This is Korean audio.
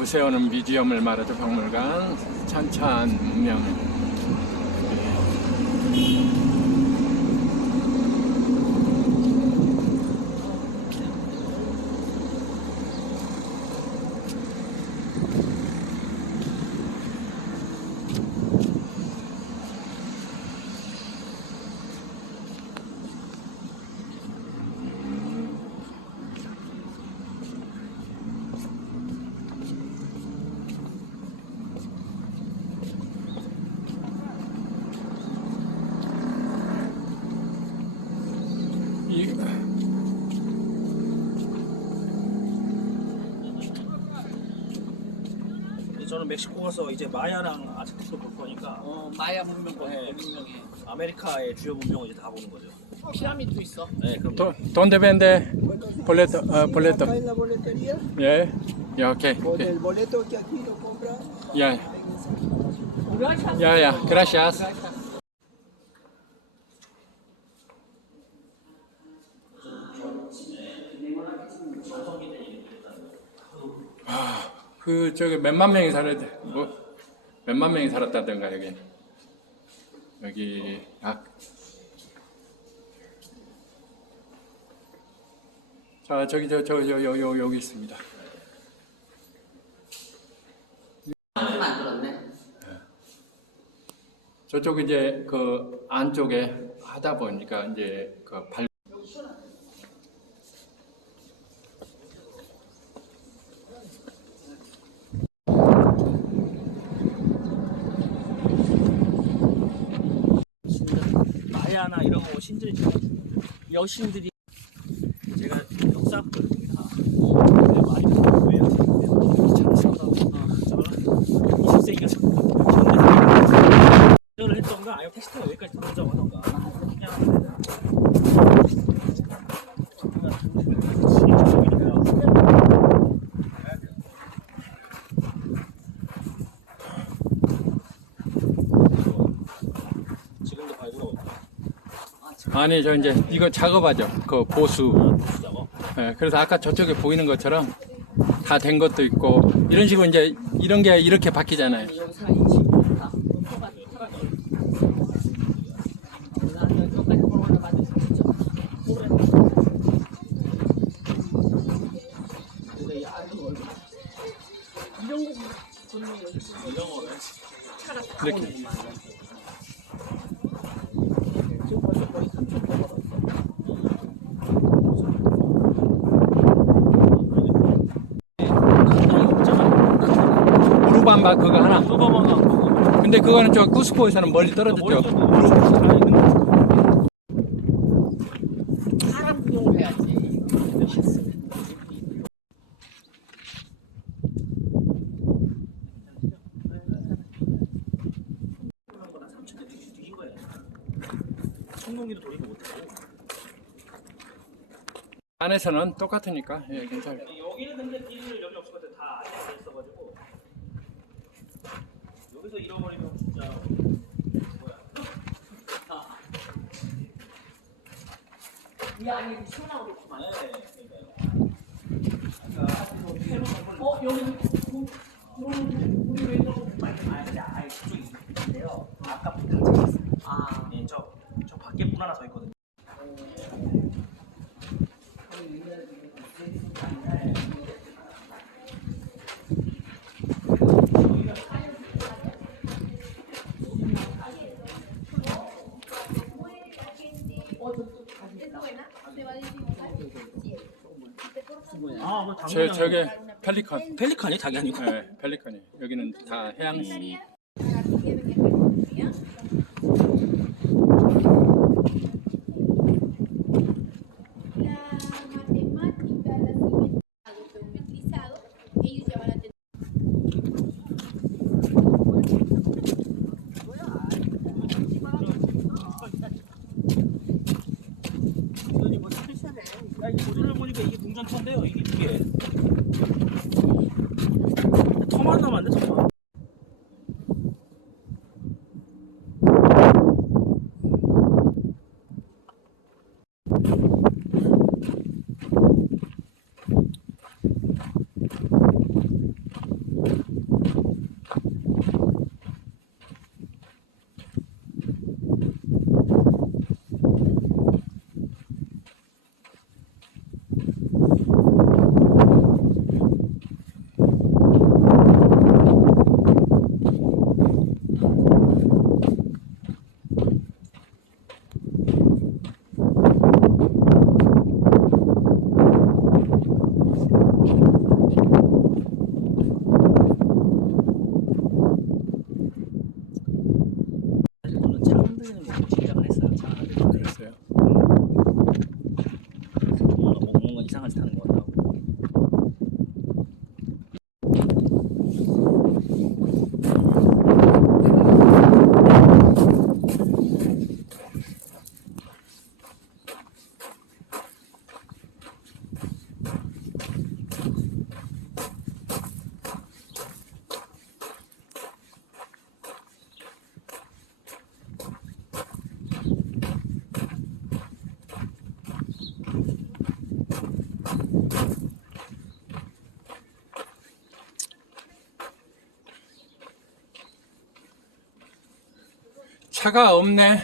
무세오는 뮤지엄을 말하죠. 박물관. 찬찬 문명 이, 저는 멕시코 가서 이제 마야랑 아즈텍도 볼 거니까 어 마야 문명 보네 네. 유명해 아메리카의 주요 문명을 이제 다 보는 거죠. 피라미드도 있어 네, 그럼 도, donde vende boleto uh, boleto Acá en la boletería, 예 야, 오케이 con el boleto que aquí lo compra, 야, 야, 야, gracias. 그 저기 몇만 명이 살았 뭐 몇만 명이 살았다던가 여기 여기 아. 자 저기 저 저 저 여, 여, 여기 있습니다. 만들었네 저쪽 이제 그 안쪽에 하다 보니까 이제 그 발. 마야나 이런 거 신들이 좀 여신들이 제가 역사 다 많이? 잘하시더라고. 20세기가 현대를 했던가 아니면 택시 타고 여기까지 들어오자고 하던가 그냥 지금도 발굴하고 있다. 아니 저 이제 이거 작업하죠. 그 보수. 예, 그래서 아까 저쪽에 보이는 것처럼 다 된 것도 있고 이런 식으로 이제 이런 게 이렇게 바뀌잖아요. 여기서 한 20년 나 여기까지 보러 만들 수 있죠 그래서 이 안으로 얼마 이런 거 보면 여기 이런 거는 차가 다 이렇게. 오는 만 지금 벌써 거의 3천 개 걸었어 우루밤바 그거 하나. 쏘봐봐가 근데 그거는 저 쿠스코에서는 멀리 떨어졌죠. 안에서는 똑같으니까 예, 괜찮아요. 여기는 근데 비닐 여기 없을 것 같아 다 안에 있어가지고 여기서 잃어버리면 진짜 뭐야? 이 안이 시원하겠구만. 네 그러니까요 어 여기는 그- 그러면 우리 왜 저거 많이 많이 아예 그쪽이 있는데요. 아까부터 다 찾았어요. 아. 예, 저, 저 밖에 문 하나 서 있거든요 저 당근이랑 저게 펠리컨. 펠리칸이 닭이 아니고 예, 펠리컨이. 여기는 다 해양시. 야, 이 모델을 보니까 이게 동전터인데요 이게 이게 터만 남았네 터 사랑 하. 차가 없네.